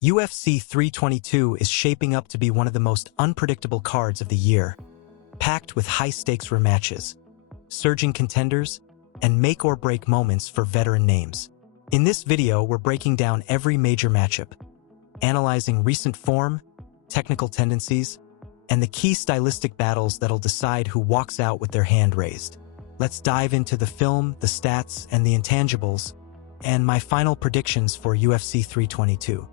UFC 322 is shaping up to be one of the most unpredictable cards of the year, packed with high-stakes rematches, surging contenders, and make-or-break moments for veteran names. In this video, we're breaking down every major matchup, analyzing recent form, technical tendencies, and the key stylistic battles that'll decide who walks out with their hand raised. Let's dive into the film, the stats, and the intangibles, and my final predictions for UFC 322.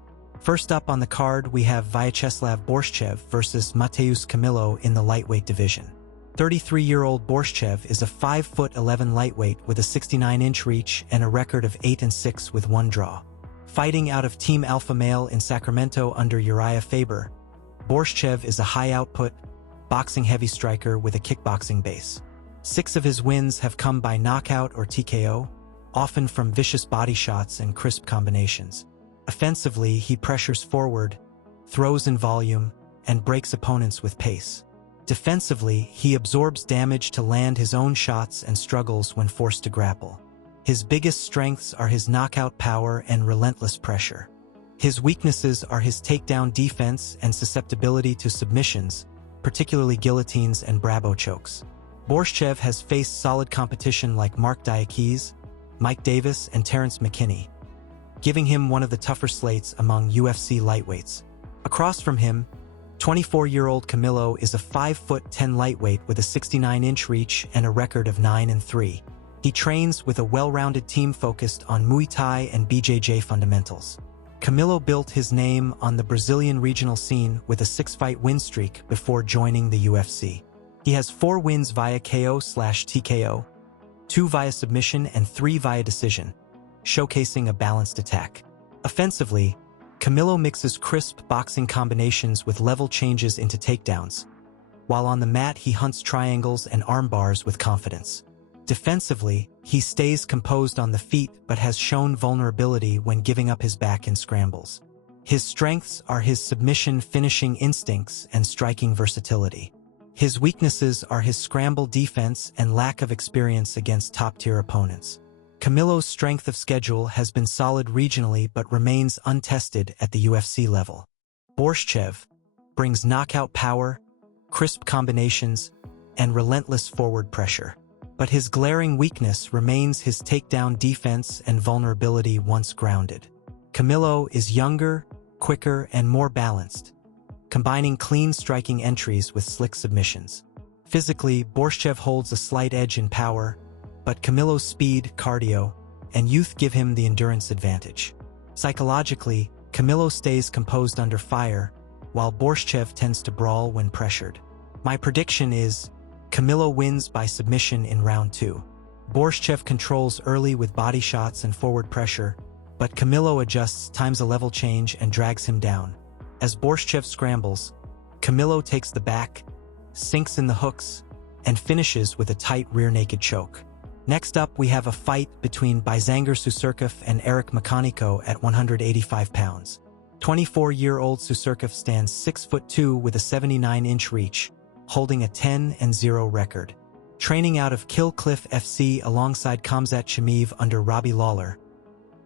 First up on the card, we have Vyacheslav Borshchev versus Mateusz Camilo in the lightweight division. 33-year-old Borshchev is a 5'11" lightweight with a 69-inch reach and a record of 8-6 with one draw. Fighting out of Team Alpha Male in Sacramento under Uriah Faber, Borshchev is a high-output, boxing-heavy striker with a kickboxing base. 6 of his wins have come by knockout or TKO, often from vicious body shots and crisp combinations. Offensively, he pressures forward, throws in volume, and breaks opponents with pace. Defensively, he absorbs damage to land his own shots and struggles when forced to grapple. His biggest strengths are his knockout power and relentless pressure. His weaknesses are his takedown defense and susceptibility to submissions, particularly guillotines and Bravo chokes. Borshchev has faced solid competition like Mark Diakese, Mike Davis, and Terrence McKinney, giving him one of the tougher slates among UFC lightweights. Across from him, 24-year-old Camilo is a 5'10" lightweight with a 69-inch reach and a record of 9-3. He trains with a well-rounded team focused on Muay Thai and BJJ fundamentals. Camilo built his name on the Brazilian regional scene with a 6-fight win streak before joining the UFC. He has 4 wins via KO/TKO, 2 via submission and 3 via decision, showcasing a balanced attack. Offensively, Camilo mixes crisp boxing combinations with level changes into takedowns, while on the mat he hunts triangles and arm bars with confidence. Defensively, he stays composed on the feet but has shown vulnerability when giving up his back in scrambles. His strengths are his submission finishing instincts and striking versatility. His weaknesses are his scramble defense and lack of experience against top-tier opponents. Camilo's strength of schedule has been solid regionally but remains untested at the UFC level. Borshchev brings knockout power, crisp combinations, and relentless forward pressure. But his glaring weakness remains his takedown defense and vulnerability once grounded. Camilo is younger, quicker, and more balanced, combining clean striking entries with slick submissions. Physically, Borshchev holds a slight edge in power, but Camilo's speed, cardio, and youth give him the endurance advantage. Psychologically, Camilo stays composed under fire, while Borshchev tends to brawl when pressured. My prediction is Camilo wins by submission in round 2. Borshchev controls early with body shots and forward pressure, but Camilo adjusts, times a level change, and drags him down. As Borshchev scrambles, Camilo takes the back, sinks in the hooks, and finishes with a tight rear naked choke. Next up, we have a fight between Bizanger Susurkaev and Eric McConico at 185 pounds. 24-year-old Susurkaev stands 6'2" with a 79-inch reach, holding a 10-0 record. Training out of Kill Cliff FC alongside Khamzat Chimaev under Robbie Lawler,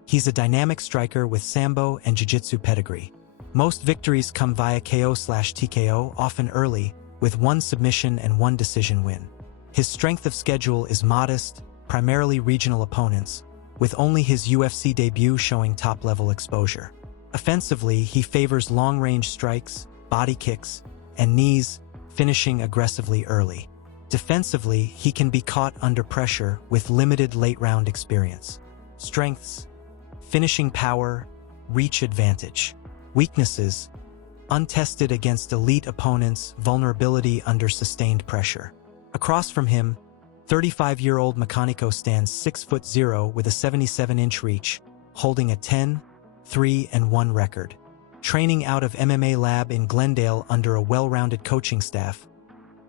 he's a dynamic striker with Sambo and Jiu-Jitsu pedigree. Most victories come via KO/TKO, often early, with 1 submission and 1 decision win. His strength of schedule is modest, primarily regional opponents, with only his UFC debut showing top-level exposure. Offensively, he favors long-range strikes, body kicks, and knees, finishing aggressively early. Defensively, he can be caught under pressure with limited late-round experience. Strengths: finishing power, reach advantage. Weaknesses: untested against elite opponents, vulnerability under sustained pressure. Across from him, 35-year-old McConico stands 6'0" with a 77-inch reach, holding a 10-3-1 record. Training out of MMA Lab in Glendale under a well-rounded coaching staff,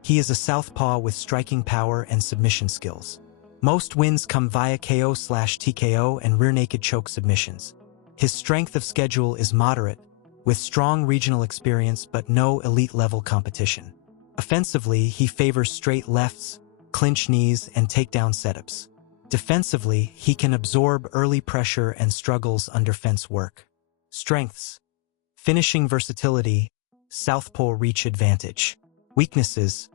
he is a southpaw with striking power and submission skills. Most wins come via KO/TKO and rear naked choke submissions. His strength of schedule is moderate, with strong regional experience but no elite-level competition. Offensively, he favors straight lefts, clinch knees, and takedown setups. Defensively, he can absorb early pressure and struggles under fence work. Strengths: Finishing versatility, southpaw reach advantage. Weaknesses,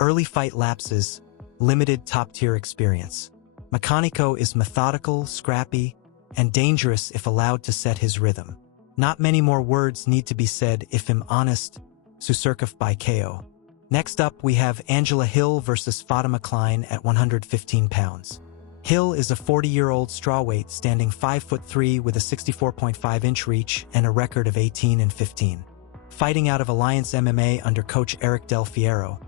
early fight lapses, limited top-tier experience. McConico is methodical, scrappy, and dangerous if allowed to set his rhythm. Not many more words need to be said if I'm honest. Susurkaev by KO. Next up, we have Angela Hill versus Fatima Kline at 115 pounds. Hill is a 40-year-old strawweight standing 5'3" with a 64.5-inch reach and a record of 18-15. Fighting out of Alliance MMA under coach Eric Del Fiero,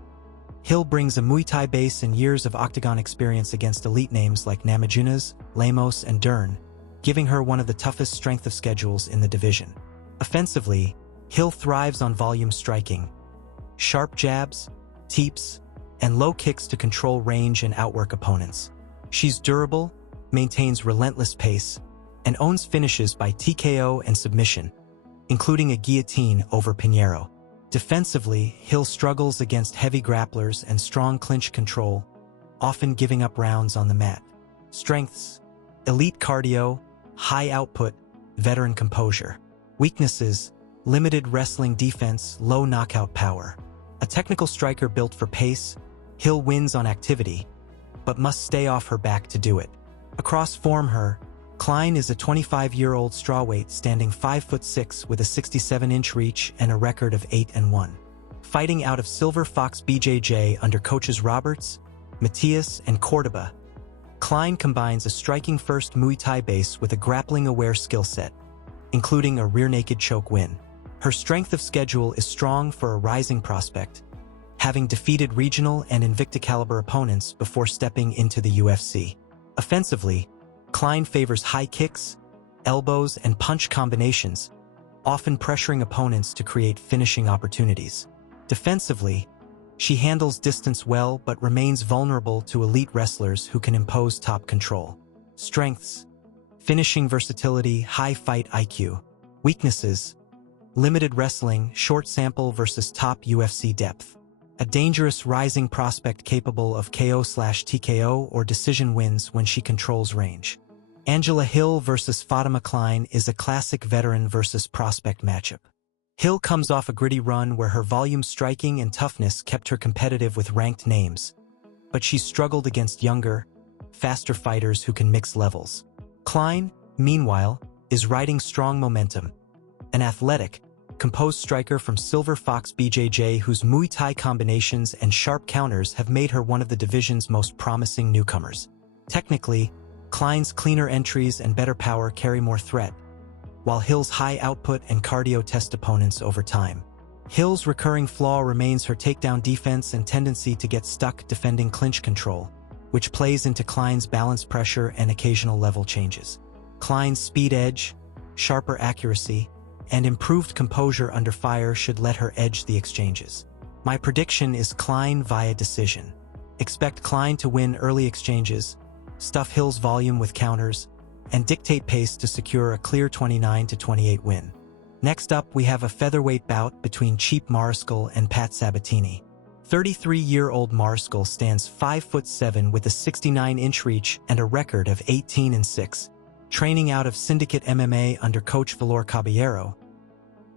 Hill brings a Muay Thai base and years of Octagon experience against elite names like Namajunas, Lemos, and Dern, giving her one of the toughest strength of schedules in the division. Offensively, Hill thrives on volume striking, sharp jabs, teeps, and low kicks to control range and outwork opponents. She's durable, maintains relentless pace, and owns finishes by TKO and submission, including a guillotine over Pinheiro. Defensively, Hill struggles against heavy grapplers and strong clinch control, often giving up rounds on the mat. Strengths, elite cardio, high output, veteran composure. Weaknesses, limited wrestling defense, low knockout power. A technical striker built for pace, Hill wins on activity, but must stay off her back to do it. Across her, Kline is a 25-year-old strawweight standing 5'6" with a 67-inch reach and a record of 8-1. Fighting out of Silver Fox BJJ under coaches Roberts, Matias, and Cordoba, Kline combines a striking-first Muay Thai base with a grappling-aware skill set, including a rear-naked choke win. Her strength of schedule is strong for a rising prospect, having defeated regional and Invicta-caliber opponents before stepping into the UFC. Offensively, Kline favors high kicks, elbows, and punch combinations, often pressuring opponents to create finishing opportunities. Defensively, she handles distance well but remains vulnerable to elite wrestlers who can impose top control. Strengths, finishing versatility, high fight IQ. Weaknesses, limited wrestling, short sample versus top UFC depth. A dangerous rising prospect capable of KO/TKO or decision wins when she controls range. Angela Hill versus Fatima Kline is a classic veteran versus prospect matchup. Hill comes off a gritty run where her volume striking and toughness kept her competitive with ranked names, but she struggled against younger, faster fighters who can mix levels. Kline, meanwhile, is riding strong momentum. An athletic, composed striker from Silver Fox BJJ whose Muay Thai combinations and sharp counters have made her one of the division's most promising newcomers. Technically, Kline's cleaner entries and better power carry more threat, while Hill's high output and cardio test opponents over time. Hill's recurring flaw remains her takedown defense and tendency to get stuck defending clinch control, which plays into Kline's balance pressure and occasional level changes. Kline's speed edge, sharper accuracy, and improved composure under fire should let her edge the exchanges. My prediction is Kline via decision. Expect Kline to win early exchanges, stuff Hill's volume with counters, and dictate pace to secure a clear 29-28 win. Next up, we have a featherweight bout between Cheap Mariscal and Pat Sabatini. 33-year-old Mariscal stands 5'7" with a 69-inch reach and a record of 18-6. Training out of Syndicate MMA under coach Valor Caballero,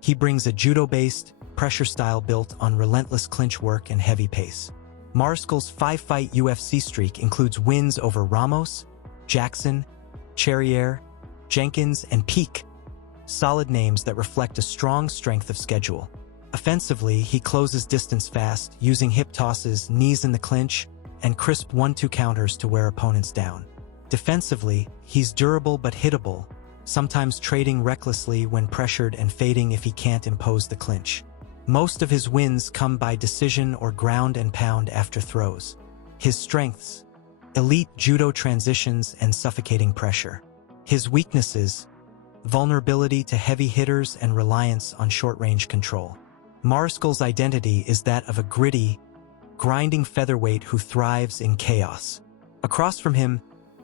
he brings a judo-based, pressure style built on relentless clinch work and heavy pace. Mariscal's 5-fight UFC streak includes wins over Ramos, Jackson, Cherrier, Jenkins, and Peak, solid names that reflect a strong strength of schedule. Offensively, he closes distance fast, using hip tosses, knees in the clinch, and crisp 1-2 counters to wear opponents down. Defensively, he's durable but hittable, sometimes trading recklessly when pressured and fading if he can't impose the clinch. Most of his wins come by decision or ground and pound after throws. His strengths, elite judo transitions and suffocating pressure. His weaknesses, vulnerability to heavy hitters and reliance on short-range control. Mariscal's identity is that of a gritty, grinding featherweight who thrives in chaos. Across from him,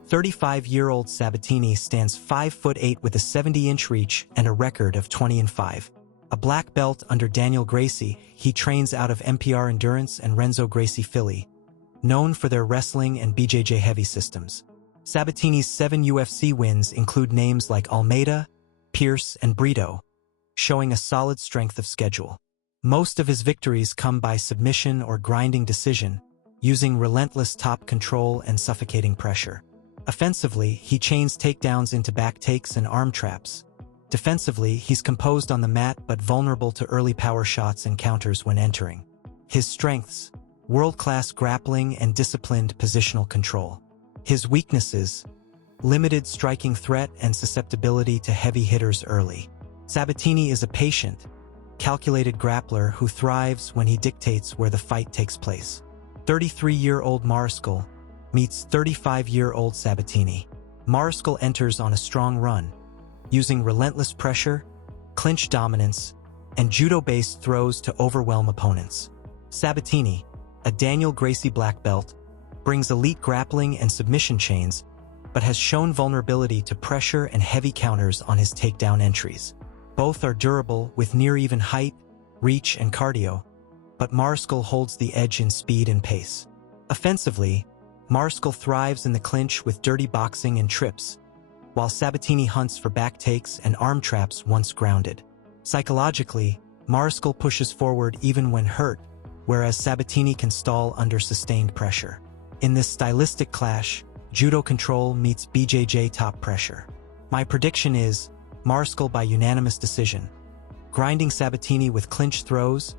35-year-old Sabatini stands 5'8" with a 70-inch reach and a record of 20-5. A black belt under Daniel Gracie, he trains out of MPR Endurance and Renzo Gracie Philly, known for their wrestling and BJJ heavy systems. Sabatini's 7 UFC wins include names like Almeida, Pierce, and Brito, showing a solid strength of schedule. Most of his victories come by submission or grinding decision, using relentless top control and suffocating pressure. Offensively, he chains takedowns into back takes and arm traps. Defensively, he's composed on the mat but vulnerable to early power shots and counters when entering. His strengths: world-class grappling and disciplined positional control. His weaknesses: limited striking threat and susceptibility to heavy hitters early. Sabatini is a patient, calculated grappler who thrives when he dictates where the fight takes place. 33-year-old Mariscal meets 35-year-old Sabatini. Mariscal enters on a strong run, using relentless pressure, clinch dominance, and judo-based throws to overwhelm opponents. Sabatini, a Daniel Gracie black belt, brings elite grappling and submission chains, but has shown vulnerability to pressure and heavy counters on his takedown entries. Both are durable with near-even height, reach, and cardio, but Mariscal holds the edge in speed and pace. Offensively, Mariscal thrives in the clinch with dirty boxing and trips, while Sabatini hunts for back takes and arm traps once grounded. Psychologically, Mariscal pushes forward even when hurt, whereas Sabatini can stall under sustained pressure. In this stylistic clash, judo control meets BJJ top pressure. My prediction is Mariscal by unanimous decision, grinding Sabatini with clinch throws,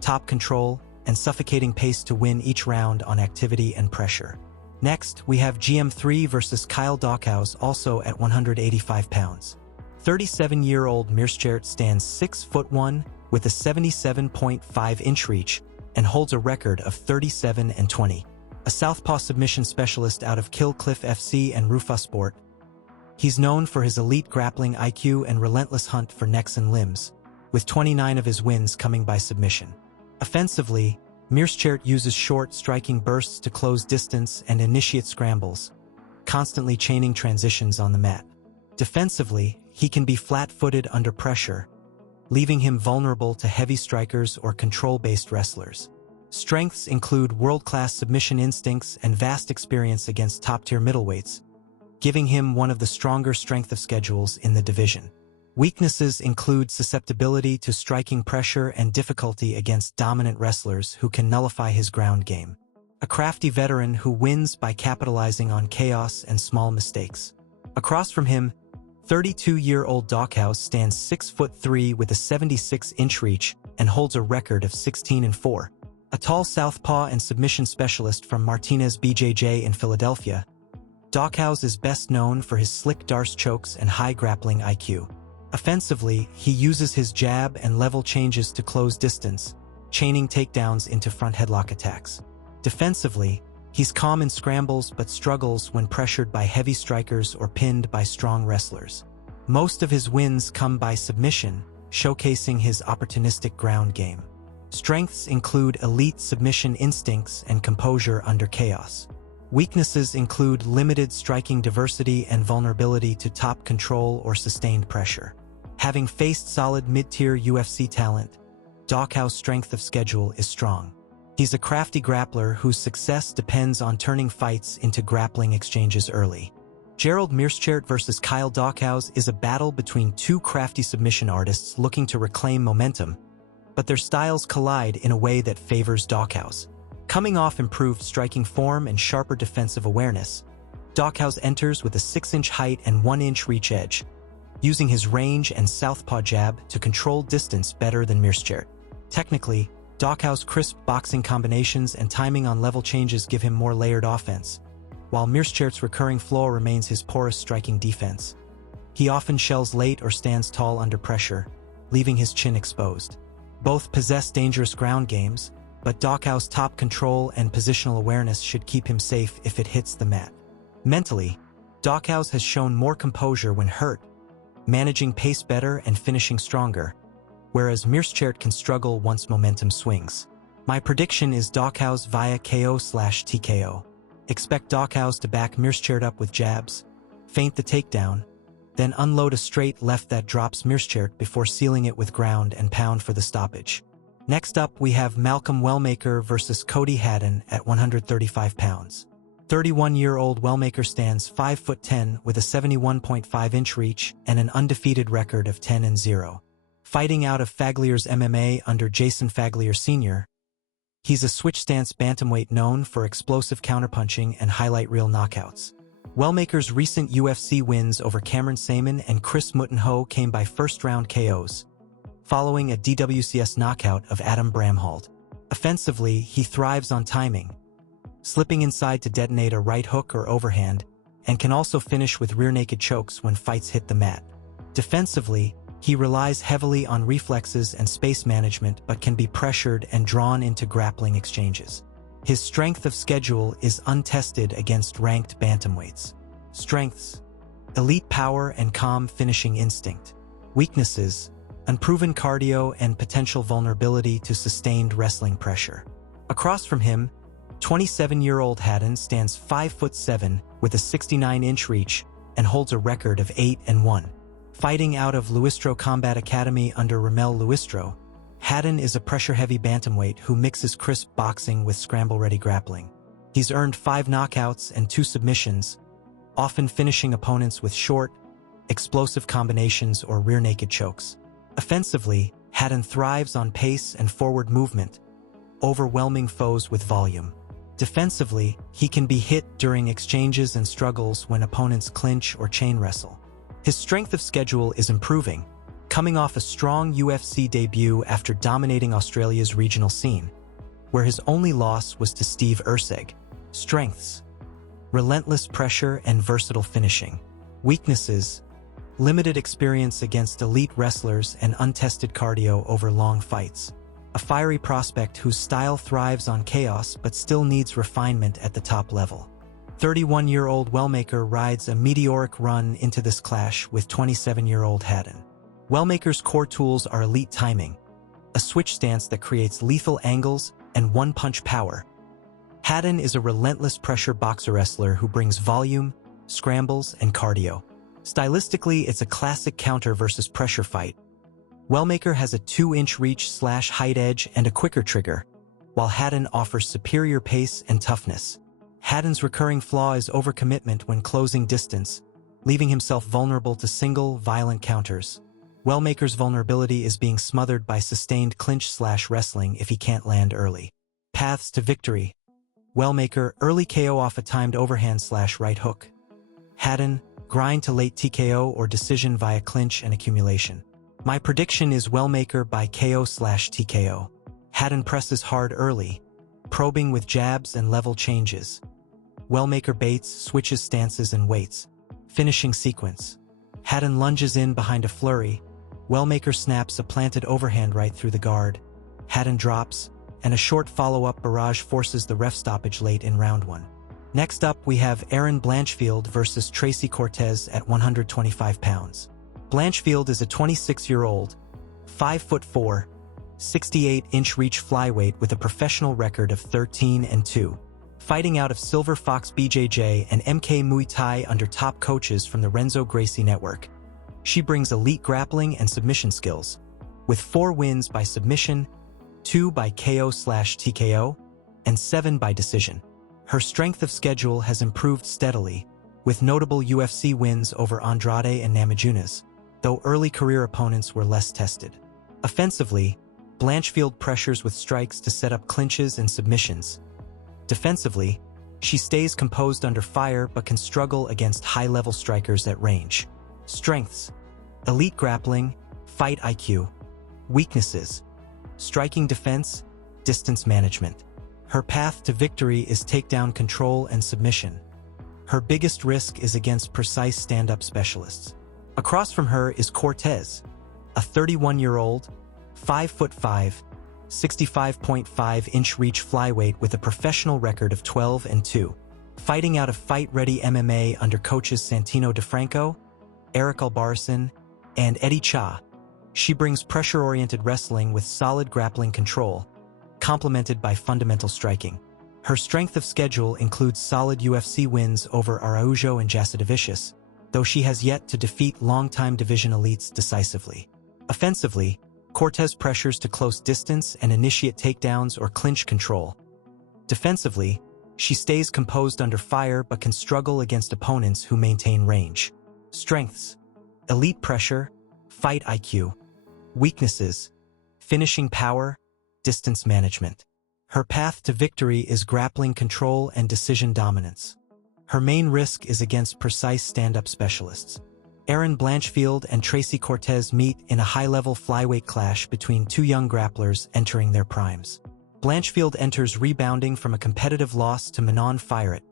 top control, and suffocating pace to win each round on activity and pressure. Next, we have GM3 versus Kyle Daukaus, also at 185 pounds. 37-year-old Meerschaert stands 6'1" with a 77.5-inch reach and holds a record of 37-20. A southpaw submission specialist out of Killcliff FC and Rufa Sport, he's known for his elite grappling IQ and relentless hunt for necks and limbs, with 29 of his wins coming by submission. Offensively, Meerschaert uses short striking bursts to close distance and initiate scrambles, constantly chaining transitions on the mat. Defensively, he can be flat-footed under pressure, leaving him vulnerable to heavy strikers or control-based wrestlers. Strengths include world-class submission instincts and vast experience against top-tier middleweights, giving him one of the stronger strength of schedules in the division. Weaknesses include susceptibility to striking pressure and difficulty against dominant wrestlers who can nullify his ground game. A crafty veteran who wins by capitalizing on chaos and small mistakes. Across from him, 32-year-old Daukaus stands 6'3" with a 76-inch reach and holds a record of 16-4. A tall southpaw and submission specialist from Martinez BJJ in Philadelphia, Daukaus is best known for his slick darce chokes and high grappling IQ. Offensively, he uses his jab and level changes to close distance, chaining takedowns into front headlock attacks. Defensively, he's calm in scrambles but struggles when pressured by heavy strikers or pinned by strong wrestlers. Most of his wins come by submission, showcasing his opportunistic ground game. Strengths include elite submission instincts and composure under chaos. Weaknesses include limited striking diversity and vulnerability to top control or sustained pressure. Having faced solid mid-tier UFC talent, Daukaus' strength of schedule is strong. He's a crafty grappler whose success depends on turning fights into grappling exchanges early. Gerald Meerschaert versus Kyle Daukaus is a battle between two crafty submission artists looking to reclaim momentum, but their styles collide in a way that favors Daukaus. Coming off improved striking form and sharper defensive awareness, Daukaus enters with a 6-inch height and 1-inch reach edge, using his range and southpaw jab to control distance better than Meerschaert. Technically, Daukaus' crisp boxing combinations and timing on level changes give him more layered offense, while Meerschaert's recurring flaw remains his porous striking defense. He often shells late or stands tall under pressure, leaving his chin exposed. Both possess dangerous ground games, but Daukaus' top control and positional awareness should keep him safe if it hits the mat. Mentally, Daukaus has shown more composure when hurt, managing pace better and finishing stronger, whereas Meerschaert can struggle once momentum swings. My prediction is Daukaus via KO/TKO. Expect Daukaus to back Meerschaert up with jabs, feint the takedown, then unload a straight left that drops Meerschaert before sealing it with ground and pound for the stoppage. Next up, we have Malcolm Wellmaker versus Cody Haddon at 135 pounds. 31-year-old Wellmaker stands 5'10" with a 71.5-inch reach and an undefeated record of 10-0. Fighting out of Faglier's MMA under Jason Faglier Sr., he's a switch stance bantamweight known for explosive counterpunching and highlight reel knockouts. Wellmaker's recent UFC wins over Cameron Saman and Chris Muttenho came by first-round KOs, following a DWCS knockout of Adam Bramhold. Offensively, he thrives on timing, slipping inside to detonate a right hook or overhand, and can also finish with rear-naked chokes when fights hit the mat. Defensively, he relies heavily on reflexes and space management but can be pressured and drawn into grappling exchanges. His strength of schedule is untested against ranked bantamweights. Strengths: elite power and calm finishing instinct. Weaknesses: unproven cardio and potential vulnerability to sustained wrestling pressure. Across from him, 27-year-old Haddon stands 5'7" with a 69-inch reach and holds a record of 8-1. Fighting out of Luistro Combat Academy under Ramel Luistro, Haddon is a pressure-heavy bantamweight who mixes crisp boxing with scramble-ready grappling. He's earned 5 knockouts and 2 submissions, often finishing opponents with short, explosive combinations or rear-naked chokes. Offensively, Haddon thrives on pace and forward movement, overwhelming foes with volume. Defensively, he can be hit during exchanges and struggles when opponents clinch or chain wrestle. His strength of schedule is improving, coming off a strong UFC debut after dominating Australia's regional scene, where his only loss was to Steve Erceg. Strengths: relentless pressure and versatile finishing. Weaknesses: limited experience against elite wrestlers and untested cardio over long fights. A fiery prospect whose style thrives on chaos but still needs refinement at the top level. 31-year-old Wellmaker rides a meteoric run into this clash with 27-year-old Haddon. Wellmaker's core tools are elite timing, a switch stance that creates lethal angles, and one-punch power. Haddon is a relentless pressure boxer-wrestler who brings volume, scrambles, and cardio. Stylistically, it's a classic counter versus pressure fight. Wellmaker has a 2-inch reach/height edge and a quicker trigger, while Haddon offers superior pace and toughness. Haddon's recurring flaw is overcommitment when closing distance, leaving himself vulnerable to single, violent counters. Wellmaker's vulnerability is being smothered by sustained clinch/wrestling if he can't land early. Paths to victory: Wellmaker, early KO off a timed overhand/right hook. Haddon, grind to late TKO or decision via clinch and accumulation. My prediction is Wellmaker by KO/TKO. Haddon presses hard early, probing with jabs and level changes. Wellmaker baits, switches stances and waits. Finishing sequence: Haddon lunges in behind a flurry. Wellmaker snaps a planted overhand right through the guard. Haddon drops, and a short follow-up barrage forces the ref stoppage late in round 1. Next up, we have Aaron Blanchfield versus Tracy Cortez at 125 pounds. Blanchfield is a 26-year-old, 5'4", 68-inch reach flyweight with a professional record of 13-2. Fighting out of Silver Fox BJJ and MK Muay Thai under top coaches from the Renzo Gracie Network. She brings elite grappling and submission skills, with 4 wins by submission, 2 by KO/TKO, and 7 by decision. Her strength of schedule has improved steadily, with notable UFC wins over Andrade and Namajunas, though early career opponents were less tested. Offensively, Blanchfield pressures with strikes to set up clinches and submissions. Defensively, she stays composed under fire but can struggle against high-level strikers at range. Strengths: elite grappling, fight IQ. Weaknesses: striking defense, distance management. Her path to victory is takedown control and submission. Her biggest risk is against precise stand-up specialists. Across from her is Cortez, a 31-year-old, 5'5", 65.5-inch reach flyweight with a professional record of 12-2. Fighting out of Fight Ready MMA under coaches Santino DeFranco, Eric Albarracin, and Eddie Cha. She brings pressure-oriented wrestling with solid grappling control, complemented by fundamental striking. Her strength of schedule includes solid UFC wins over Araujo and Jasidovicius, though she has yet to defeat longtime division elites decisively. Offensively, Cortez pressures to close distance and initiate takedowns or clinch control. Defensively, she stays composed under fire but can struggle against opponents who maintain range. Strengths: elite pressure, fight IQ. Weaknesses: finishing power, distance management. Her path to victory is grappling control and decision dominance. Her main risk is against precise stand-up specialists. Erin Blanchfield and Tracy Cortez meet in a high-level flyweight clash between two young grapplers entering their primes. Blanchfield enters rebounding from a competitive loss to Manon Firet,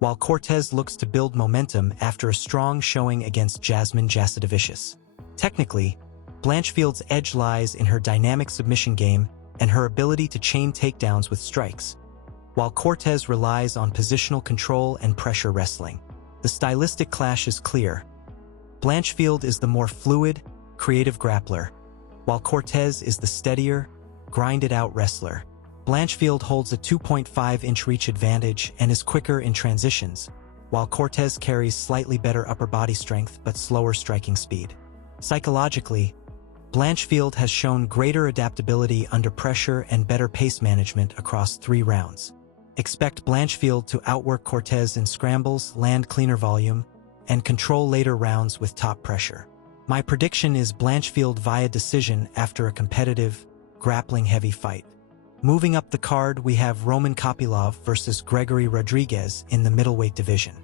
while Cortez looks to build momentum after a strong showing against Jasmine Jasudavicius. Technically, Blanchfield's edge lies in her dynamic submission game and her ability to chain takedowns with strikes, while Cortez relies on positional control and pressure wrestling. The stylistic clash is clear. Blanchfield is the more fluid, creative grappler, while Cortez is the steadier, grinded-out wrestler. Blanchfield holds a 2.5-inch reach advantage and is quicker in transitions, while Cortez carries slightly better upper body strength but slower striking speed. Psychologically, Blanchfield has shown greater adaptability under pressure and better pace management across 3 rounds. Expect Blanchfield to outwork Cortez in scrambles, land cleaner volume, and control later rounds with top pressure. My prediction is Blanchfield via decision after a competitive, grappling-heavy fight. Moving up the card, we have Roman Kopylov versus Gregory Rodrigues in the middleweight division.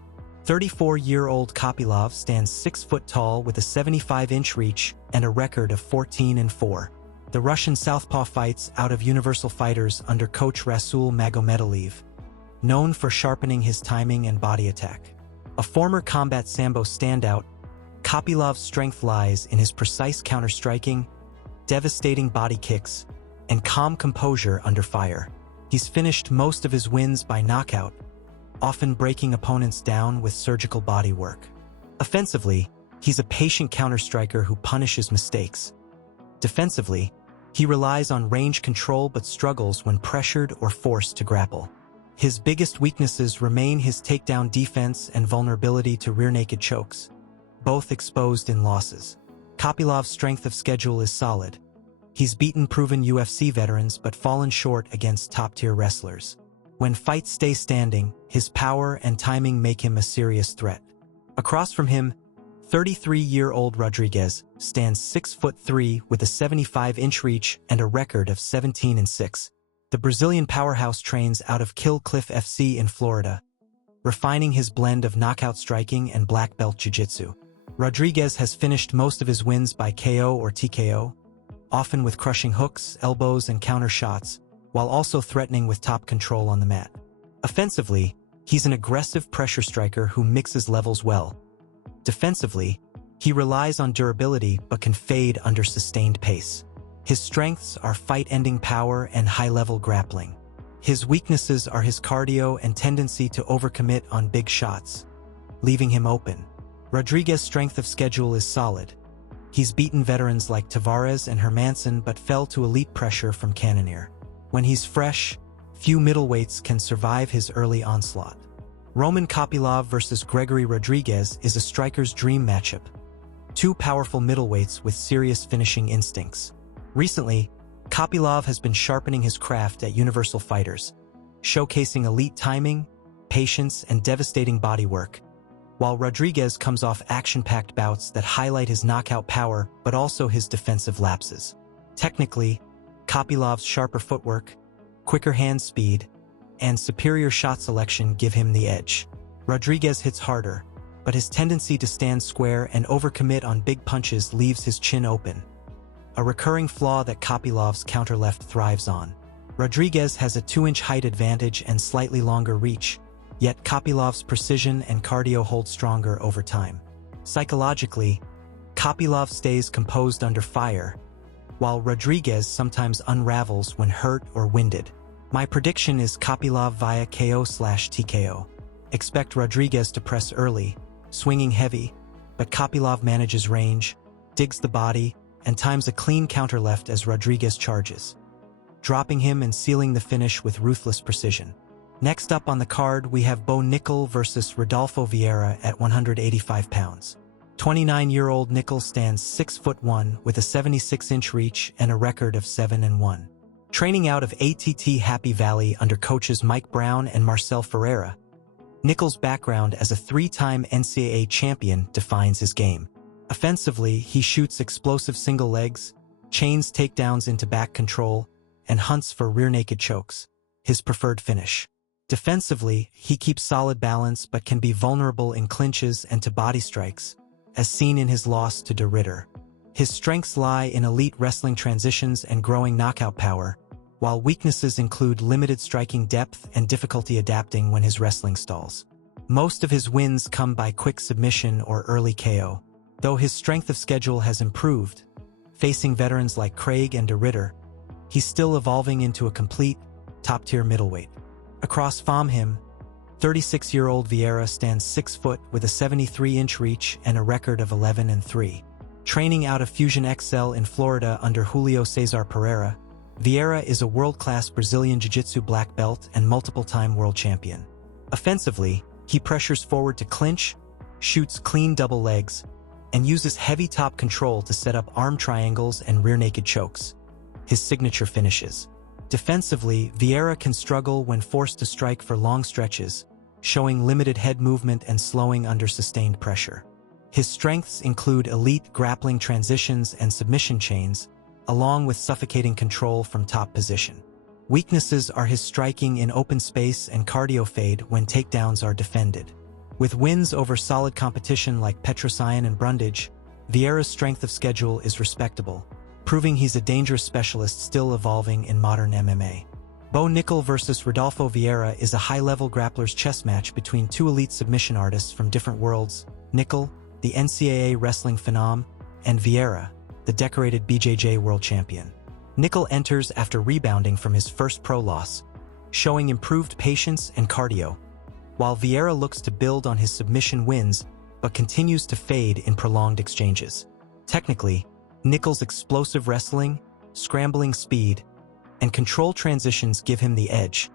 34-year-old Kopylov stands 6 foot tall with a 75-inch reach and a record of 14-4. The Russian southpaw fights out of Universal Fighters under coach Rasul Magomedov, known for sharpening his timing and body attack. A former combat sambo standout, Kopylov's strength lies in his precise counter-striking, devastating body kicks, and calm composure under fire. He's finished most of his wins by knockout, often breaking opponents down with surgical body work. Offensively, he's a patient counter-striker who punishes mistakes. Defensively, he relies on range control but struggles when pressured or forced to grapple. His biggest weaknesses remain his takedown defense and vulnerability to rear-naked chokes, both exposed in losses. Kopylov's strength of schedule is solid. He's beaten proven UFC veterans but fallen short against top-tier wrestlers. When fights stay standing, his power and timing make him a serious threat. Across from him, 33-year-old Rodrigues stands 6'3" with a 75-inch reach and a record of 17-6. The Brazilian powerhouse trains out of Kill Cliff FC in Florida, refining his blend of knockout striking and black belt jiu-jitsu. Rodrigues has finished most of his wins by KO or TKO, often with crushing hooks, elbows, and counter shots, while also threatening with top control on the mat. Offensively, he's an aggressive pressure striker who mixes levels well. Defensively, he relies on durability but can fade under sustained pace. His strengths are fight-ending power and high-level grappling. His weaknesses are his cardio and tendency to overcommit on big shots, leaving him open. Rodrigues' strength of schedule is solid. He's beaten veterans like Tavares and Hermanson but fell to elite pressure from Cannonier. When he's fresh, few middleweights can survive his early onslaught. Roman Kopylov versus Gregory Rodrigues is a striker's dream matchup. 2 powerful middleweights with serious finishing instincts. Recently, Kopylov has been sharpening his craft at Universal Fighters, showcasing elite timing, patience, and devastating bodywork, while Rodrigues comes off action-packed bouts that highlight his knockout power but also his defensive lapses. Technically, Kopylov's sharper footwork, quicker hand speed, and superior shot selection give him the edge. Rodrigues hits harder, but his tendency to stand square and overcommit on big punches leaves his chin open, a recurring flaw that Kopylov's counter-left thrives on. Rodrigues has a 2-inch height advantage and slightly longer reach, yet Kopylov's precision and cardio hold stronger over time. Psychologically, Kopylov stays composed under fire, while Rodrigues sometimes unravels when hurt or winded. My prediction is Kopylov via KO/TKO. Expect Rodrigues to press early, swinging heavy, but Kopylov manages range, digs the body, and times a clean counter left as Rodrigues charges, dropping him and sealing the finish with ruthless precision. Next up on the card, we have Nickal versus Rodolfo Vieira at 185 pounds. 29-year-old Nickal stands 6'1" with a 76-inch reach and a record of 7-1. Training out of ATT Happy Valley under coaches Mike Brown and Marcel Ferreira, Nickal's background as a 3-time NCAA champion defines his game. Offensively, he shoots explosive single legs, chains takedowns into back control, and hunts for rear naked chokes, his preferred finish. Defensively, he keeps solid balance but can be vulnerable in clinches and to body strikes, as seen in his loss to De Ridder. His strengths lie in elite wrestling transitions and growing knockout power, while weaknesses include limited striking depth and difficulty adapting when his wrestling stalls. Most of his wins come by quick submission or early KO, though his strength of schedule has improved. Facing veterans like Craig and De Ridder, he's still evolving into a complete, top-tier middleweight. Across from him, 36-year-old Vieira stands 6 foot with a 73-inch reach and a record of 11-3. Training out of Fusion XL in Florida under Julio Cesar Pereira, Vieira is a world-class Brazilian Jiu-Jitsu black belt and multiple-time world champion. Offensively, he pressures forward to clinch, shoots clean double legs, and uses heavy top control to set up arm triangles and rear naked chokes, his signature finishes. Defensively, Vieira can struggle when forced to strike for long stretches, showing limited head movement and slowing under sustained pressure. His strengths include elite grappling transitions and submission chains, along with suffocating control from top position. Weaknesses are his striking in open space and cardio fade when takedowns are defended. With wins over solid competition like Petrosyan and Brundage, Vieira's strength of schedule is respectable, proving he's a dangerous specialist still evolving in modern MMA. Bo Nickal vs. Rodolfo Vieira is a high-level grappler's chess match between two elite submission artists from different worlds, Nickal, the NCAA wrestling phenom, and Vieira, the decorated BJJ world champion. Nickal enters after rebounding from his first pro loss, showing improved patience and cardio, while Vieira looks to build on his submission wins but continues to fade in prolonged exchanges. Technically, Nickal's explosive wrestling, scrambling speed, and control transitions give him the edge.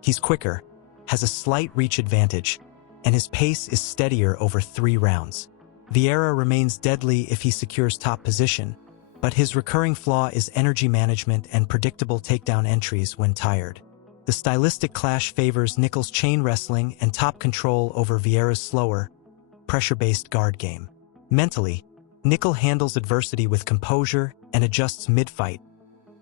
He's quicker, has a slight reach advantage, and his pace is steadier over 3 rounds. Vieira remains deadly if he secures top position, but his recurring flaw is energy management and predictable takedown entries when tired. The stylistic clash favors Nickal's chain wrestling and top control over Vieira's slower, pressure-based guard game. Mentally, Nickal handles adversity with composure and adjusts mid-fight,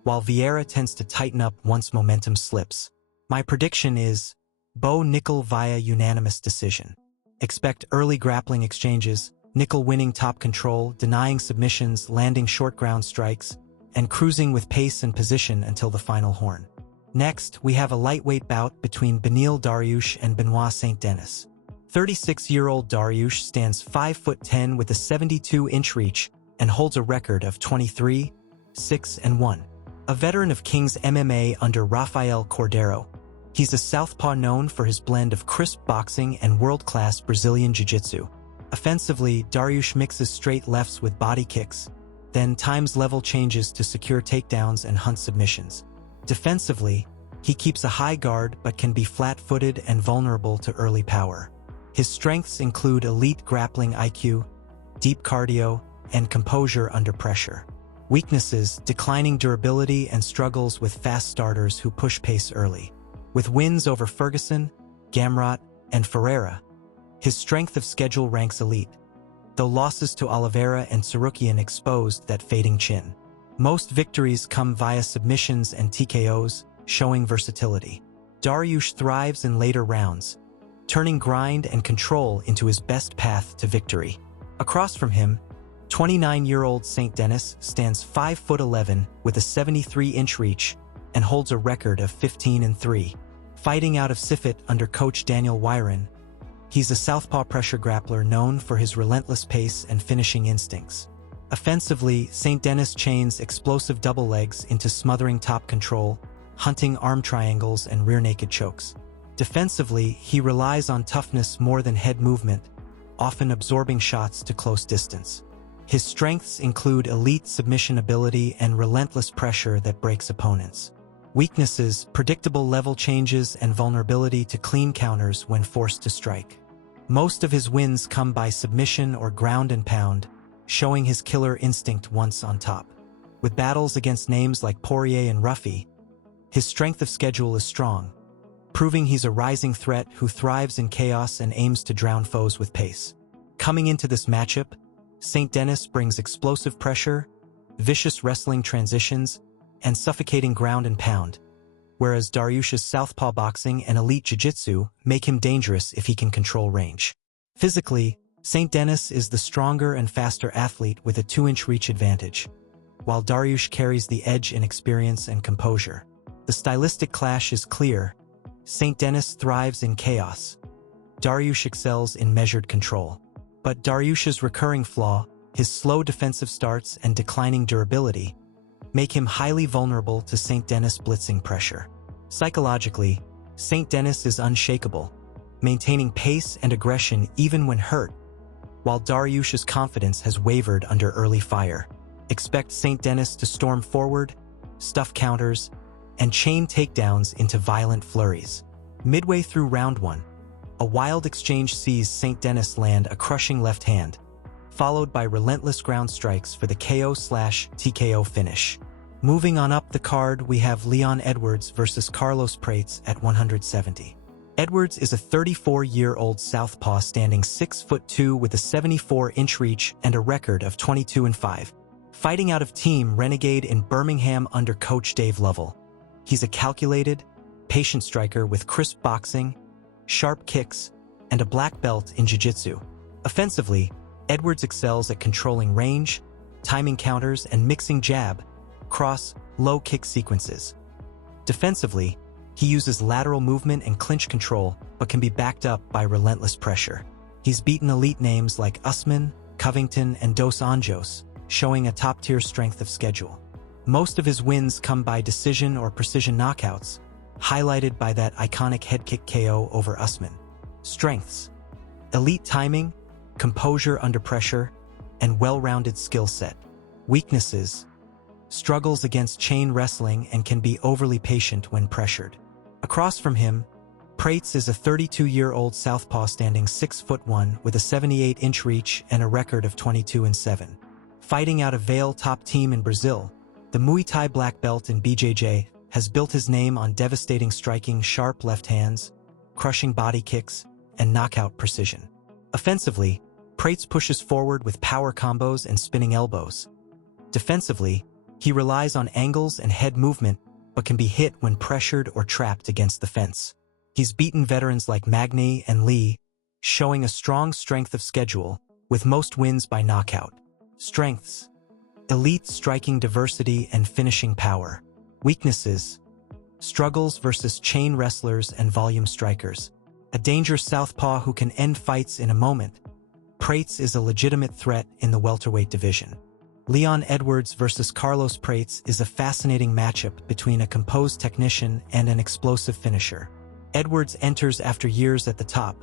while Vieira tends to tighten up once momentum slips. My prediction is Bo Nickal via unanimous decision. Expect early grappling exchanges, Nickal winning top control, denying submissions, landing short ground strikes, and cruising with pace and position until the final horn. Next, we have a lightweight bout between Beneil Dariush and Benoit Saint-Denis. 36-year-old Dariush stands 5'10" with a 72-inch reach and holds a record of 23-6-1. A veteran of King's MMA under Rafael Cordeiro, he's a southpaw known for his blend of crisp boxing and world-class Brazilian jiu-jitsu. Offensively, Dariush mixes straight lefts with body kicks, then times level changes to secure takedowns and hunt submissions. Defensively, he keeps a high guard but can be flat-footed and vulnerable to early power. His strengths include elite grappling IQ, deep cardio, and composure under pressure. Weaknesses: declining durability and struggles with fast starters who push pace early. With wins over Ferguson, Gamrot, and Ferreira, his strength of schedule ranks elite, though losses to Oliveira and Sarukian exposed that fading chin. Most victories come via submissions and TKOs, showing versatility. Dariush thrives in later rounds, turning grind and control into his best path to victory. Across from him, 29-year-old Saint-Denis stands 5'11" with a 73-inch reach and holds a record of 15-3. Fighting out of Sifit under coach Daniel Wyron, he's a southpaw pressure grappler known for his relentless pace and finishing instincts. Offensively, Saint-Denis chains explosive double legs into smothering top control, hunting arm triangles and rear naked chokes. Defensively, he relies on toughness more than head movement, often absorbing shots to close distance. His strengths include elite submission ability and relentless pressure that breaks opponents. Weaknesses: predictable level changes and vulnerability to clean counters when forced to strike. Most of his wins come by submission or ground and pound, showing his killer instinct once on top. With battles against names like Poirier and Ruffy, his strength of schedule is strong, proving he's a rising threat who thrives in chaos and aims to drown foes with pace. Coming into this matchup, Saint-Denis brings explosive pressure, vicious wrestling transitions, and suffocating ground and pound, whereas Dariush's southpaw boxing and elite jiu-jitsu make him dangerous if he can control range. Physically, Saint-Denis is the stronger and faster athlete with a 2-inch reach advantage, while Dariush carries the edge in experience and composure. The stylistic clash is clear. Saint-Denis thrives in chaos. Dariush excels in measured control. But Dariush's recurring flaw, his slow defensive starts and declining durability, make him highly vulnerable to Saint-Denis' blitzing pressure. Psychologically, Saint-Denis is unshakable, maintaining pace and aggression even when hurt, while Dariush's confidence has wavered under early fire. Expect Saint-Denis to storm forward, stuff counters, and chain takedowns into violent flurries. Midway through round 1, a wild exchange sees Saint-Denis land a crushing left hand, followed by relentless ground strikes for the KO/TKO finish. Moving on up the card, we have Leon Edwards versus Carlos Prates at 170. Edwards is a 34-year-old southpaw standing 6'2" with a 74-inch reach and a record of 22-5. Fighting out of Team Renegade in Birmingham under coach Dave Lovell. He's a calculated, patient striker with crisp boxing, sharp kicks, and a black belt in jiu-jitsu. Offensively, Edwards excels at controlling range, timing counters, and mixing jab, cross, low kick sequences. Defensively, he uses lateral movement and clinch control, but can be backed up by relentless pressure. He's beaten elite names like Usman, Covington, and Dos Anjos, showing a top-tier strength of schedule. Most of his wins come by decision or precision knockouts, highlighted by that iconic head kick KO over Usman. Strengths: elite timing, composure under pressure, and well-rounded skill set. Weaknesses: struggles against chain wrestling and can be overly patient when pressured. Across from him, Prates is a 32-year-old southpaw standing 6'1" with a 78-inch reach and a record of 22-7. Fighting out of Vale top team in Brazil, the Muay Thai black belt in BJJ has built his name on devastating striking sharp left hands, crushing body kicks, and knockout precision. Offensively, Prates pushes forward with power combos and spinning elbows. Defensively, he relies on angles and head movement, but can be hit when pressured or trapped against the fence. He's beaten veterans like Magny and Lee, showing a strong strength of schedule, with most wins by knockout. Strengths: elite striking diversity and finishing power. Weaknesses: struggles versus chain wrestlers and volume strikers. A dangerous southpaw who can end fights in a moment, Prates is a legitimate threat in the welterweight division. Leon Edwards versus Carlos Prates is a fascinating matchup between a composed technician and an explosive finisher. Edwards enters after years at the top,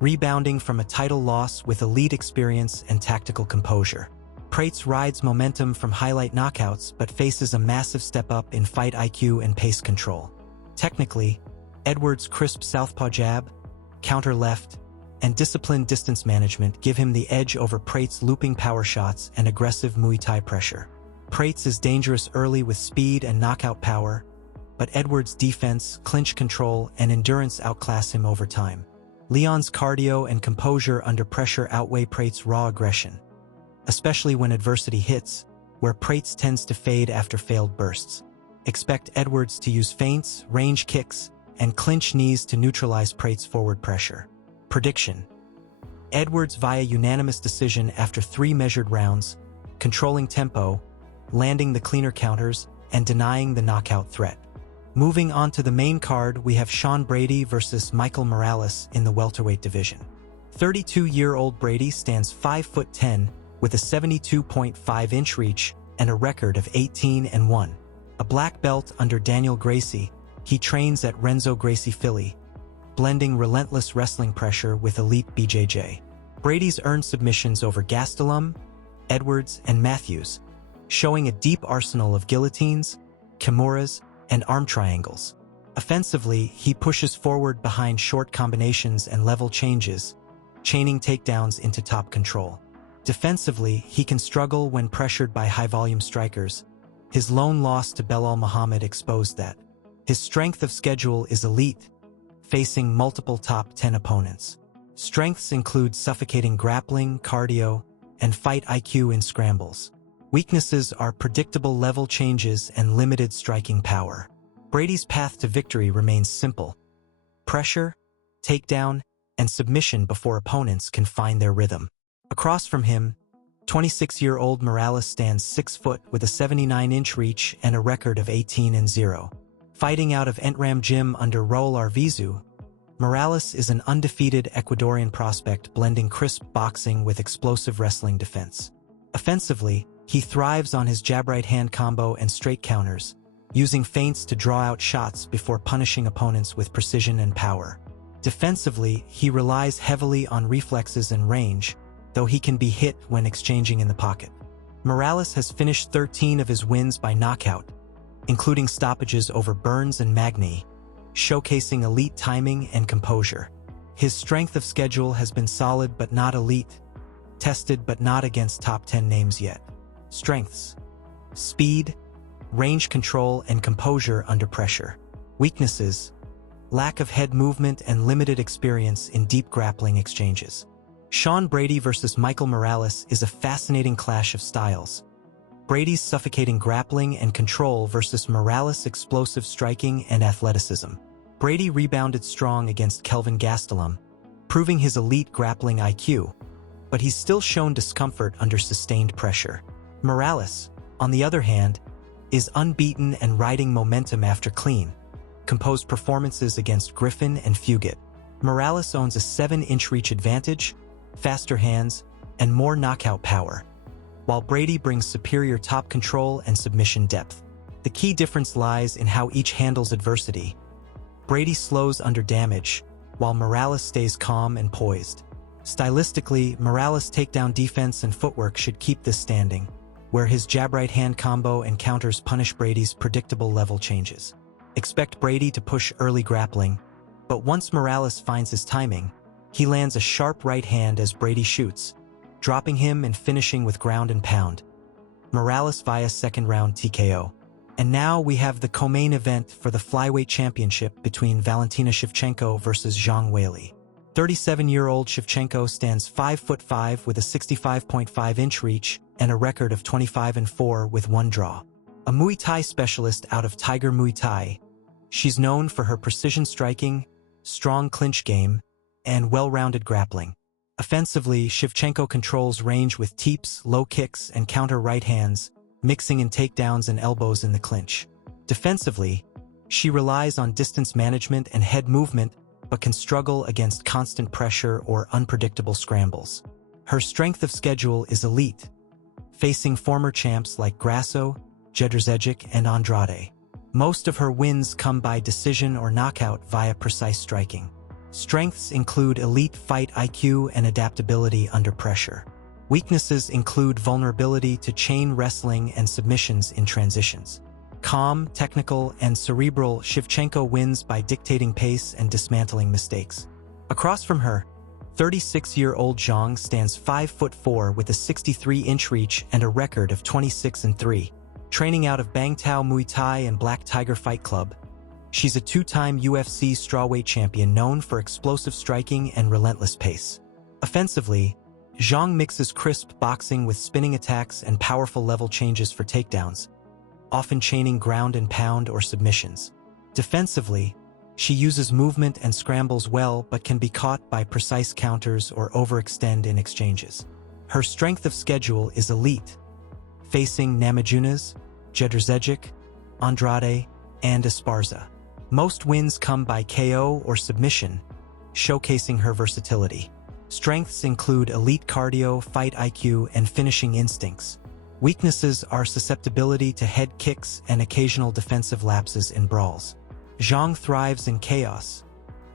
rebounding from a title loss with elite experience and tactical composure. Prates rides momentum from highlight knockouts but faces a massive step up in fight IQ and pace control. Technically, Edwards' crisp southpaw jab, counter left, and disciplined distance management give him the edge over Prates' looping power shots and aggressive Muay Thai pressure. Prates is dangerous early with speed and knockout power, but Edwards' defense, clinch control, and endurance outclass him over time. Leon's cardio and composure under pressure outweigh Prates' raw aggression, especially when adversity hits, where Prates tends to fade after failed bursts. Expect Edwards to use feints, range kicks, and clinch knees to neutralize Prates' forward pressure. Prediction: Edwards via unanimous decision after 3 measured rounds, controlling tempo, landing the cleaner counters, and denying the knockout threat. Moving on to the main card, we have Sean Brady versus Michael Morales in the welterweight division. 32-year-old Brady stands 5'10" with a 72.5-inch reach and a record of 18-1. A black belt under Daniel Gracie, he trains at Renzo Gracie Philly, blending relentless wrestling pressure with elite BJJ. Brady's earned submissions over Gastelum, Edwards, and Matthews, showing a deep arsenal of guillotines, kimuras, and arm triangles. Offensively, he pushes forward behind short combinations and level changes, chaining takedowns into top control. Defensively, he can struggle when pressured by high-volume strikers. His lone loss to Belal Muhammad exposed that. His strength of schedule is elite, facing multiple top 10 opponents. Strengths include suffocating grappling, cardio, and fight IQ in scrambles. Weaknesses are predictable level changes and limited striking power. Brady's path to victory remains simple: pressure, takedown, and submission before opponents can find their rhythm. Across from him, 26-year-old Morales stands 6 foot with a 79-inch reach and a record of 18-0. Fighting out of Entram Gym under Raul Arvizu, Morales is an undefeated Ecuadorian prospect blending crisp boxing with explosive wrestling defense. Offensively, he thrives on his jab-right hand combo and straight counters, using feints to draw out shots before punishing opponents with precision and power. Defensively, he relies heavily on reflexes and range, though he can be hit when exchanging in the pocket. Morales has finished 13 of his wins by knockout, including stoppages over Burns and Magny, showcasing elite timing and composure. His strength of schedule has been solid but not elite, tested but not against top 10 names yet. Strengths: speed, range control, and composure under pressure. Weaknesses: lack of head movement and limited experience in deep grappling exchanges. Sean Brady versus Michael Morales is a fascinating clash of styles. Brady's suffocating grappling and control versus Morales' explosive striking and athleticism. Brady rebounded strong against Kelvin Gastelum, proving his elite grappling IQ, but he's still shown discomfort under sustained pressure. Morales, on the other hand, is unbeaten and riding momentum after clean, composed performances against Griffin and Fugit. Morales owns a 7-inch reach advantage, faster hands, and more knockout power, while Brady brings superior top control and submission depth. The key difference lies in how each handles adversity. Brady slows under damage, while Morales stays calm and poised. Stylistically, Morales' takedown defense and footwork should keep this standing, where his jab-right hand combo and counters punish Brady's predictable level changes. Expect Brady to push early grappling, but once Morales finds his timing, he lands a sharp right hand as Brady shoots, dropping him and finishing with ground and pound. Morales via second-round TKO. And now we have the co-main event for the flyweight championship between Valentina Shevchenko versus Zhang Weili. 37-year-old Shevchenko stands 5'5" with a 65.5-inch reach and a record of 25-4 with 1 draw. A Muay Thai specialist out of Tiger Muay Thai, she's known for her precision striking, strong clinch game, and well-rounded grappling. Offensively, Shevchenko controls range with teeps, low kicks, and counter right hands, mixing in takedowns and elbows in the clinch. Defensively, she relies on distance management and head movement, but can struggle against constant pressure or unpredictable scrambles. Her strength of schedule is elite, facing former champs like Grasso, Jedrzejczyk, and Andrade. Most of her wins come by decision or knockout via precise striking. Strengths include elite fight IQ and adaptability under pressure. Weaknesses include vulnerability to chain wrestling and submissions in transitions. Calm, technical, and cerebral, Shevchenko wins by dictating pace and dismantling mistakes. Across from her, 36-year-old Zhang stands 5'4" with a 63-inch reach and a record of 26-3. Training out of Bangtao Muay Thai and Black Tiger Fight Club, she's a 2-time UFC strawweight champion known for explosive striking and relentless pace. Offensively, Zhang mixes crisp boxing with spinning attacks and powerful level changes for takedowns, often chaining ground and pound or submissions. Defensively, she uses movement and scrambles well but can be caught by precise counters or overextend in exchanges. Her strength of schedule is elite, facing Namajunas, Jedrzejczyk, Andrade, and Esparza. Most wins come by KO or submission, showcasing her versatility. Strengths include elite cardio, fight IQ, and finishing instincts. Weaknesses are susceptibility to head kicks and occasional defensive lapses in brawls. Zhang thrives in chaos,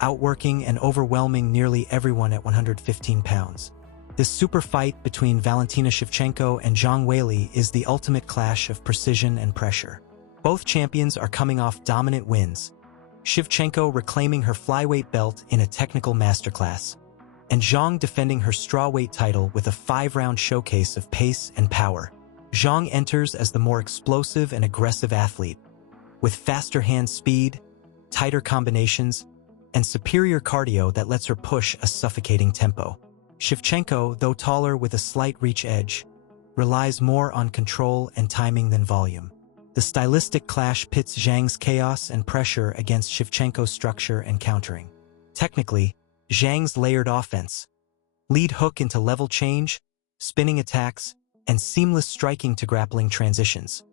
outworking and overwhelming nearly everyone at 115 pounds. This super fight between Valentina Shevchenko and Zhang Weili is the ultimate clash of precision and pressure. Both champions are coming off dominant wins, Shevchenko reclaiming her flyweight belt in a technical masterclass, and Zhang defending her strawweight title with a 5-round showcase of pace and power. Zhang enters as the more explosive and aggressive athlete, with faster hand speed, tighter combinations, and superior cardio that lets her push a suffocating tempo. Shevchenko, though taller with a slight reach edge, relies more on control and timing than volume. The stylistic clash pits Zhang's chaos and pressure against Shevchenko's structure and countering. Technically, Zhang's layered offense, lead hook into level change, spinning attacks, and seamless striking to grappling transitions,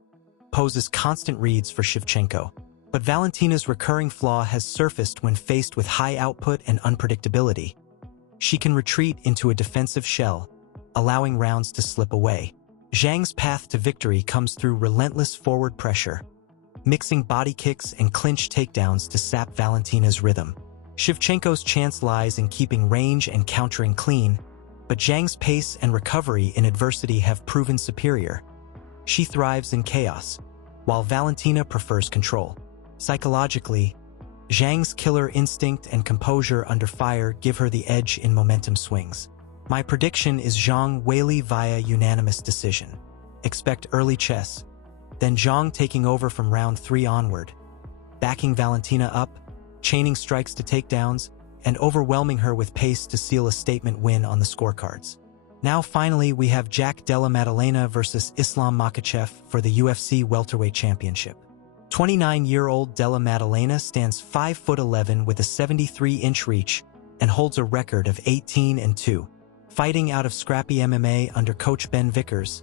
poses constant reads for Shevchenko. But Valentina's recurring flaw has surfaced when faced with high output and unpredictability. She can retreat into a defensive shell, allowing rounds to slip away. Zhang's path to victory comes through relentless forward pressure, mixing body kicks and clinch takedowns to sap Valentina's rhythm. Shevchenko's chance lies in keeping range and countering clean, but Zhang's pace and recovery in adversity have proven superior. She thrives in chaos, while Valentina prefers control. Psychologically, Zhang's killer instinct and composure under fire give her the edge in momentum swings. My prediction is Zhang Weili via unanimous decision. Expect early chess, then Zhang taking over from round 3 onward, backing Valentina up, chaining strikes to takedowns, and overwhelming her with pace to seal a statement win on the scorecards. Now finally we have Della Maddalena versus Islam Makhachev for the UFC welterweight championship. 29-year-old Della Maddalena stands 5'11" with a 73-inch reach and holds a record of 18-2. Fighting out of scrappy MMA under coach Ben Vickers,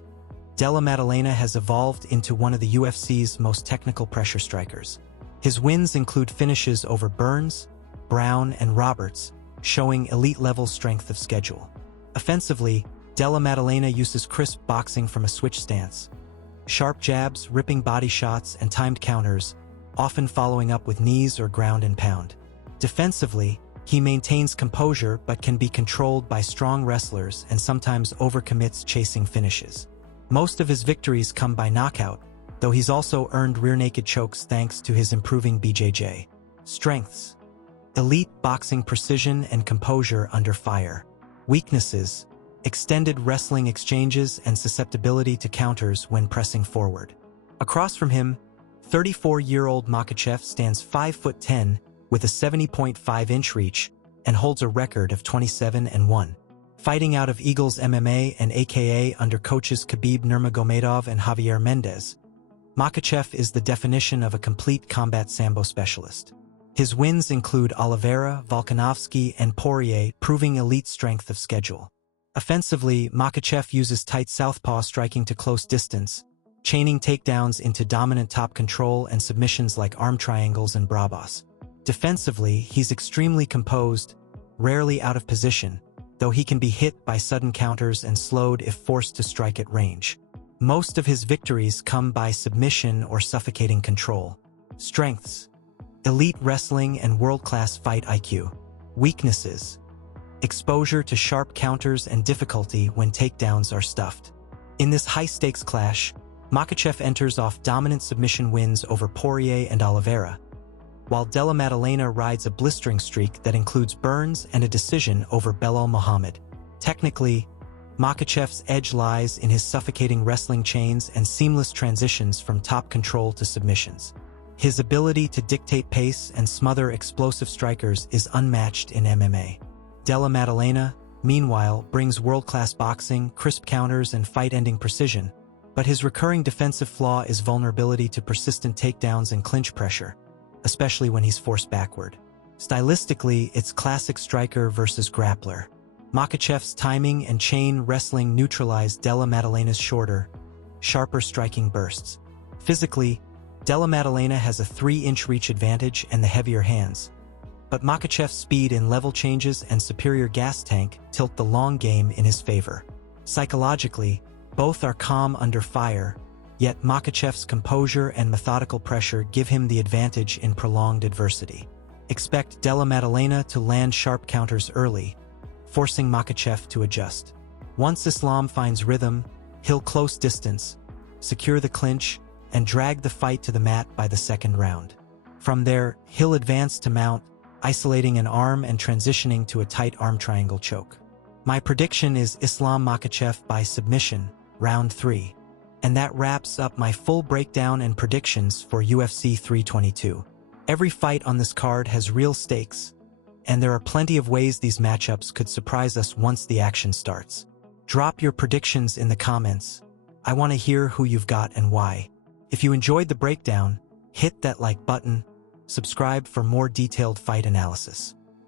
Della Maddalena has evolved into one of the UFC's most technical pressure strikers. His wins include finishes over Burns, Brown, and Roberts, showing elite-level strength of schedule. Offensively, Della Maddalena uses crisp boxing from a switch stance, sharp jabs, ripping body shots, and timed counters, often following up with knees or ground and pound. Defensively, he maintains composure but can be controlled by strong wrestlers and sometimes overcommits chasing finishes. Most of his victories come by knockout, though he's also earned rear-naked chokes thanks to his improving BJJ. Strengths: elite boxing precision and composure under fire. Weaknesses: extended wrestling exchanges and susceptibility to counters when pressing forward. Across from him, 34-year-old Makhachev stands 5'10", with a 70.5-inch reach, and holds a record of 27-1. Fighting out of Eagles MMA and AKA under coaches Khabib Nurmagomedov and Javier Mendez, Makhachev is the definition of a complete combat sambo specialist. His wins include Oliveira, Volkanovski, and Poirier, proving elite strength of schedule. Offensively, Makhachev uses tight southpaw striking to close distance, chaining takedowns into dominant top control and submissions like arm triangles and brabas. Defensively, he's extremely composed, rarely out of position, though he can be hit by sudden counters and slowed if forced to strike at range. Most of his victories come by submission or suffocating control. Strengths: elite wrestling and world-class fight IQ. Weaknesses: exposure to sharp counters and difficulty when takedowns are stuffed. In this high-stakes clash, Makhachev enters off dominant submission wins over Poirier and Oliveira, while Della Maddalena rides a blistering streak that includes Burns and a decision over Belal Muhammad. Technically, Makhachev's edge lies in his suffocating wrestling chains and seamless transitions from top control to submissions. His ability to dictate pace and smother explosive strikers is unmatched in MMA. Della Maddalena, meanwhile, brings world-class boxing, crisp counters, and fight-ending precision, but his recurring defensive flaw is vulnerability to persistent takedowns and clinch pressure, especially when he's forced backward. Stylistically, it's classic striker versus grappler. Makhachev's timing and chain wrestling neutralize Della Maddalena's shorter, sharper striking bursts. Physically, Della Maddalena has a 3-inch reach advantage and the heavier hands, but Makhachev's speed in level changes and superior gas tank tilt the long game in his favor. Psychologically, both are calm under fire, yet Makhachev's composure and methodical pressure give him the advantage in prolonged adversity. Expect Della Maddalena to land sharp counters early, forcing Makhachev to adjust. Once Islam finds rhythm, he'll close distance, secure the clinch, and drag the fight to the mat by the second round. From there, he'll advance to mount, isolating an arm and transitioning to a tight arm triangle choke. My prediction is Islam Makhachev by submission, round 3. And that wraps up my full breakdown and predictions for UFC 322. Every fight on this card has real stakes, and there are plenty of ways these matchups could surprise us once the action starts. Drop your predictions in the comments, I want to hear who you've got and why. If you enjoyed the breakdown, hit that like button, subscribe for more detailed fight analysis.